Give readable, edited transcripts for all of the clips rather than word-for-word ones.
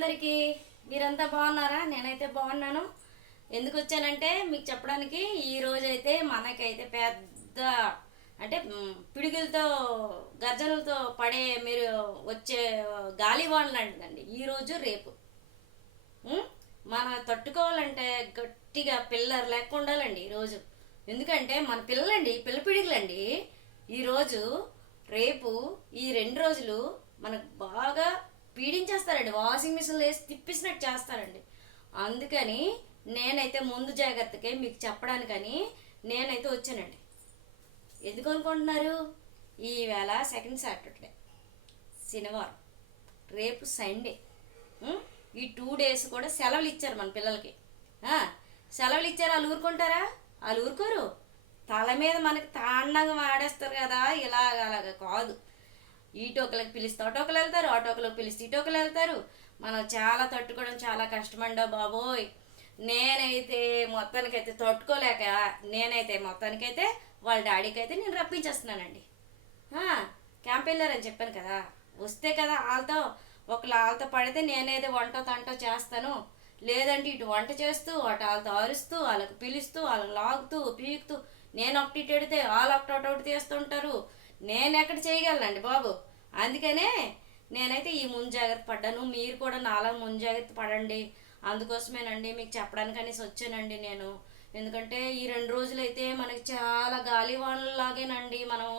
అందరికీ. మీరంతా బాగున్నారా? నేనైతే బాగున్నాను. ఎందుకు వచ్చానంటే మీకు చెప్పడానికి ఈరోజైతే మనకైతే పెద్ద అంటే పిడుగులతో గర్జనలతో పడే మీరు వచ్చే గాలివానలు అంటుందండి ఈరోజు రేపు. మన తట్టుకోవాలంటే గట్టిగా పిల్లర్ లెక్క ఉండాలండి ఈరోజు. ఎందుకంటే మన పిల్లలండి పిల్ల పిడుగులండి ఈరోజు రేపు ఈ 2 రోజులు మనకు బాగా పీడించేస్తారండి. వాషింగ్ మిషన్లో వేసి తిప్పిసినట్టు చేస్తారండి. అందుకని నేనైతే ముందు జాగ్రత్తకే మీకు చెప్పడానికని నేనైతే వచ్చానండి. ఎందుకు అనుకుంటున్నారు? ఈవేళ సెకండ్ సాటర్డే, శనివారం, రేపు సండే. ఈ 2 days కూడా సెలవులు ఇచ్చారు మన పిల్లలకి. సెలవులు ఇచ్చారు, వాళ్ళు ఊరుకుంటారా? వాళ్ళు ఊరుకోరు. తల మీద మనకి తాండంగా ఆడేస్తారు కదా. అలాగా కాదు. ఈటోకలకు పిలిస్తే అటోకలు వెళ్తారు, ఆటోకలకు పిలిస్తే ఇటోకలు వెళ్తారు. మనం చాలా తట్టుకోవడం చాలా కష్టమండో బాబోయ్. నేనైతే మొత్తానికైతే వాళ్ళ డాడీకి అయితే నేను రప్పించేస్తున్నానండి. క్యాంప్ వెళ్ళారని చెప్పాను కదా, వస్తే కదా వాళ్ళతో పడితే నేనేదో వంట తంటో చేస్తాను. లేదంటే ఇటు వంట చేస్తూ అటు వాళ్ళతో అరుస్తూ వాళ్ళకి పిలుస్తూ వాళ్ళని లాగుతూ పీకుతూ నేను ఒకటి ఎడితే వాళ్ళు ఒకటి తీస్తుంటారు. నేను ఎక్కడ చేయగలనండి బాబు. అందుకనే నేనైతే ఈ ముందు జాగ్రత్త పడ్డాను. మీరు కూడా నాలా ముందు జాగ్రత్త పడండి. అందుకోసమేనండి మీకు చెప్పడానికి అనేసి వచ్చానండి నేను. ఎందుకంటే ఈ 2 రోజులు అయితే మనకి చాలా గాలివానలాగేనండి. మనం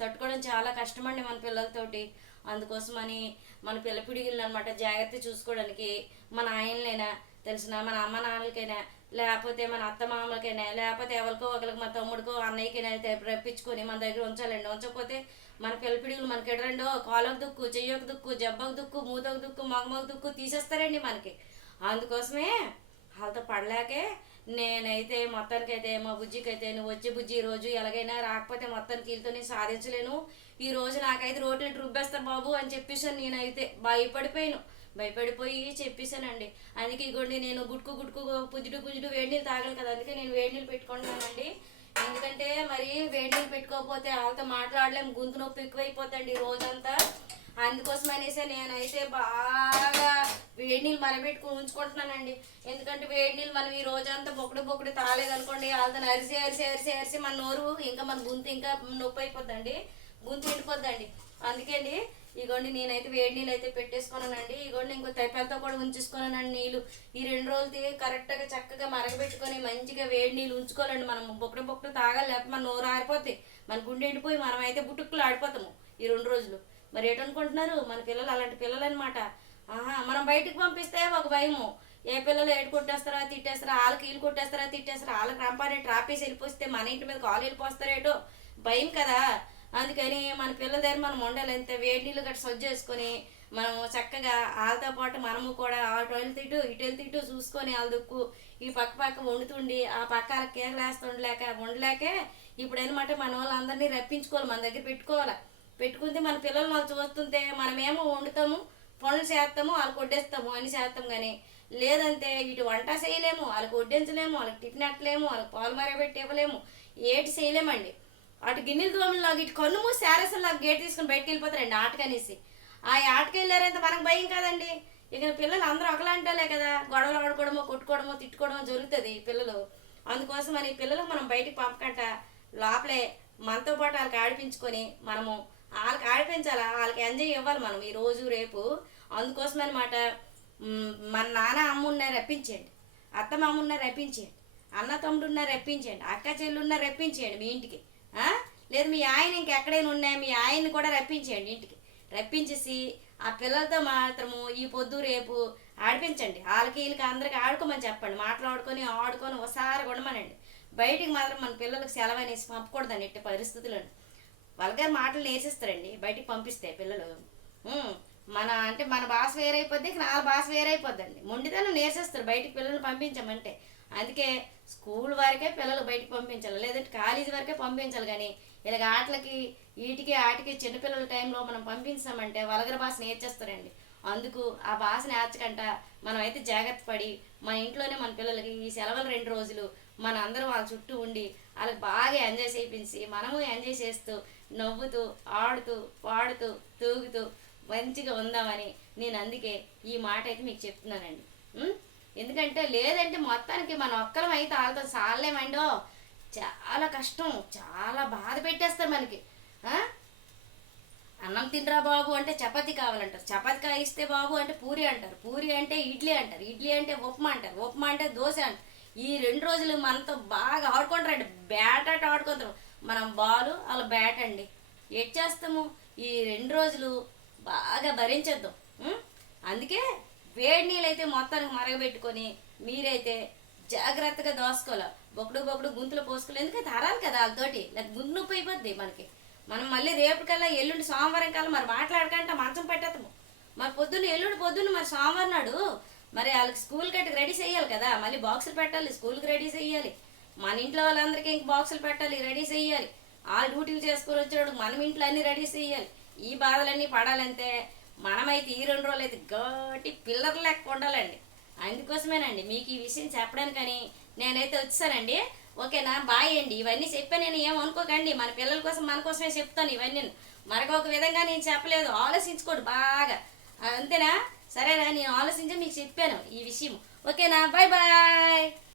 తట్టుకోవడం చాలా కష్టమండి మన పిల్లలతోటి. అందుకోసమని మన పిల్ల పిడిగిలను అనమాట జాగ్రత్త చూసుకోవడానికి మన ఆయనలైనా తెలిసిన మన అమ్మ నాన్నలకైనా లేకపోతే మన అత్త మామలకైనా లేకపోతే ఎవరికో ఒకరికి మా తమ్ముడికో అన్నయ్యకైనా రప్పించుకొని మన దగ్గర ఉంచాలండి. ఉంచకపోతే మన పిల్లపిడుగులు మనకి ఎడరండో కాళ్ళకు దుక్కు, చెయ్యకు దుక్కు, జబ్బకు దుక్కు, మూతకు దుక్కు, మగమకు దుక్కు తీసేస్తారండి మనకి. అందుకోసమే వాళ్ళతో పడలేకే నేనైతే మొత్తానికైతే మా బుజ్జికైతే నువ్వు వచ్చే బుజ్జి ఈరోజు ఎలాగైనా రాకపోతే మొత్తానికి వీళ్ళతో నేను సాధించలేను. ఈరోజు నాకైతే రోడ్లు రుబ్బేస్తారు బాబు అని చెప్పేసాను. నేనైతే భయపడిపోయి చెప్పేశానండి. అందుకే ఇగోండి నేను గుడ్కు పుజుడు వేడి నీళ్ళు తాగాలి కదా, అందుకే నేను వేడి నీళ్ళు పెట్టుకుంటున్నానండి. ఎందుకంటే మరి వేడి నీళ్ళు పెట్టుకోకపోతే వాళ్ళతో మాట్లాడలేము, గొంతు నొప్పి ఎక్కువైపోతుంది రోజంతా. అందుకోసం అనేసి నేనైతే బాగా వేడి నీళ్ళు మరబెట్టుకుని ఉంచుకుంటున్నానండి. ఎందుకంటే వేడి నీళ్ళు మనం ఈ రోజంతా బొక్కడు తాగలేదనుకోండి, వాళ్ళతో అరిసి మన నోరు ఇంకా మన గొంతు ఇంకా నొప్పి అయిపోద్దండి, గొంతు ఎండిపోద్దండి. అందుకే అండి ఇగోండి నేనైతే వేడి నీళ్ళు అయితే పెట్టేసుకున్నానండి. ఇగోండి ఇంకో తెప్పలతో కూడా ఉంచేసుకున్నానండి నీళ్ళు. ఈ 2 రోజులు కరెక్ట్గా చక్కగా మరగబెట్టుకొని మంచిగా వేడి నీళ్ళు ఉంచుకోవాలండి. మనం బొక్కడు తాగాలి, లేకపోతే మన నోరు ఆరిపోతాయి, మన గుండె ఎండిపోయి మనం అయితే బుట్టుక్కులు ఆడిపోతాము ఈ 2 రోజులు. మరి ఏటనుకుంటున్నారు? మన పిల్లలు అలాంటి పిల్లలు అనమాట. మనం బయటకు పంపిస్తే ఒక భయము, ఏ పిల్లలు ఏడు కొట్టేస్తారా తిట్టేస్తారా, వాళ్ళకి వీళ్ళు కొట్టేస్తారా తిట్టేస్తారా, వాళ్ళకి రంపానే ట్రాపేసి వెళ్ళిపోస్తే మన ఇంటి మీద కాలు వెళ్ళిపోస్తారేటో భయం కదా. అందుకని మన పిల్లల దగ్గర మనం ఉండాలి. అంతే వేడి నీళ్ళు గట్రా సజ్జ చేసుకొని మనం చక్కగా వాళ్ళతో పాటు మనము కూడా అటు వెళ్తూ ఇటు చూసుకొని వాళ్ళ దుక్కు ఈ పక్క వండుతుండి ఆ పక్క వాళ్ళకి ఉండలేకే ఇప్పుడు అనమాట మన వాళ్ళందరినీ రప్పించుకోవాలి, మన దగ్గర పెట్టుకుంటే మన పిల్లలు వాళ్ళు చూస్తుంటే మనమేమో వండుతాము, పనులు చేస్తాము, వాళ్ళకి వడ్డేస్తాము, అన్ని చేస్తాం. కానీ లేదంటే ఇటు వంట చేయలేము, వాళ్ళకి వడ్డించలేము, వాళ్ళకి టిఫిన్ ఎట్టలేము, వాళ్ళకి పాలు మరగబెట్టి ఇవ్వలేము, ఏటి చేయలేమండి. అటు గిన్నెల దోమలాగా ఇటు కన్ను మూసి శారసంలాగా గేట్ తీసుకుని బయటకు వెళ్ళిపోతారండి ఆటకనేసి. ఆ ఆటకి వెళ్ళారంటే మనకు భయం కాదండి. ఇక పిల్లలు అందరూ ఒకలాంటలే కదా, గొడవలు ఆడుకోవడమో కొట్టుకోవడమో తిట్టుకోవడమో జరుగుతుంది పిల్లలు. అందుకోసం అని పిల్లలు మనం బయటికి పంపకంట లోపలే మనతో పాటు వాళ్ళకి ఆడిపించుకొని మనము వాళ్ళకి ఆడిపించాలా, వాళ్ళకి ఎంజాయ్ ఇవ్వాలి మనం ఈరోజు రేపు. అందుకోసం అనమాట మన నాన్న అమ్మున్న రప్పించేయండి, అత్త మామున్న రప్పించేయండి, అన్న తమ్ముడున్న రప్పించేయండి, అక్క చెల్లున్న రప్పించేయండి మీ ఇంటికి. లేదు మీ ఆయన ఇంకెక్కడైనా ఉన్నాయి మీ ఆయన్ని కూడా రప్పించేయండి ఇంటికి. రప్పించేసి ఆ పిల్లలతో మాత్రము ఈ పొద్దు రేపు ఆడిపించండి. వాళ్ళకి వీళ్ళకి అందరికి ఆడుకోమని చెప్పండి, ఆడుకొని ఒకసారి కొనమనండి. బయటికి మాత్రం మన పిల్లలకు సెలవు అనేసి పంపకూడదండి ఎట్టి పరిస్థితులను. వాళ్ళగారు మాటలు నేర్చిస్తారండి బయటికి పంపిస్తే పిల్లలు. మన భాష వేరైపోద్ది, వాళ్ళ భాష వేరైపోద్దండి. మొండితనం నేర్చేస్తారు బయటికి పిల్లల్ని పంపించమంటే. అందుకే స్కూల్ వరకే పిల్లలు బయటికి పంపించాలి, లేదంటే కాలేజీ వరకే పంపించాలి. కానీ ఇలాగ ఆటలకి ఆటికి చిన్నపిల్లల టైంలో మనం పంపించామంటే వల్గర్ భాష నేర్చేస్తారండి. అందుకు ఆ భాష నేర్చకంట మనం అయితే జాగ్రత్త పడి మన ఇంట్లోనే మన పిల్లలకి ఈ సెలవులు 2 రోజులు మన అందరూ వాళ్ళ చుట్టూ ఉండి వాళ్ళకి బాగా ఎంజాయ్ చేయించి మనము ఎంజాయ్ చేస్తూ నవ్వుతూ ఆడుతూ పాడుతూ తూగుతూ మంచిగా ఉందామని నేను అందుకే ఈ మాట అయితే మీకు చెప్తున్నానండి. ఉం? ఎందుకంటే లేదంటే మొత్తానికి మన ఒక్కరం అయితే వాళ్ళతో సాలేమండో, చాలా కష్టం, చాలా బాధ పెట్టేస్తారు మనకి. ఆ? అన్నం తినరా బాబు అంటే చపాతీ కావాలంటారు, చపాతీ కాయిస్తే బాబు అంటే పూరి అంటారు, పూరి అంటే ఇడ్లీ అంటారు, ఇడ్లీ అంటే ఉప్మా అంటారు, ఉప్మా అంటే దోశ అంటారు. ఈ 2 రోజులు మనతో బాగా ఆడుకుంటారండి, బ్యాట్ ఆట ఆడుకుంటారు. మనం బాలు వాళ్ళ బ్యాట్ అండి. ఎట్ చేస్తాము? ఈ 2 రోజులు బాగా భరించేద్దాం. ఉం? అందుకే వేడి నీళ్ళు అయితే మొత్తానికి మరగబెట్టుకొని మీరైతే జాగ్రత్తగా దోసుకోవాలి. బొక్కడు బొక్కడు గుంతులో పోసుకోవాలి. ఎందుకంటే తరాలి కదా వాళ్ళతోటి, లేకపోతే గుండు నొప్పి అయిపోద్ది మనకి. మనం మళ్ళీ రేపటికల్లా ఎల్లుండి సోమవారం కల్లా మరి మాట్లాడకంటే మంచం పెట్టేస్తాము. మరి పొద్దున్న ఎల్లుండి పొద్దున్న మరి సోమవారం నాడు మరి వాళ్ళకి స్కూల్ కట్టి రెడీ చేయాలి కదా, మళ్ళీ బాక్సులు పెట్టాలి, స్కూల్కి రెడీ చేయాలి. మన ఇంట్లో వాళ్ళందరికీ ఇంక బాక్సులు పెట్టాలి, రెడీ చేయాలి. ఆ డ్యూటీలు చేసుకొని వచ్చాడు మనం ఇంట్లో అన్నీ రెడీ చేయాలి. ఈ బాధలన్నీ పడాలంటే మనమైతే ఈ 2 రోజులు అయితే గట్టి పిల్లర్ లెక్క ఉండాలండి. అందుకోసమేనండి మీకు ఈ విషయం చెప్పడానికని నేనైతే వచ్చానండి. ఓకేనా? బాయ్ అండి. ఇవన్నీ చెప్పాను, నేను ఏమనుకోకండి, మన పిల్లల కోసం మన కోసమే చెప్తాను ఇవన్నీ. మరొక విధంగా నేను చెప్పలేదు, ఆలోచించుకోండి బాగా. అంతేనా? సరేనా? నేను ఆలోచించి మీకు చెప్పాను ఈ విషయం. ఓకేనా? Bye bye.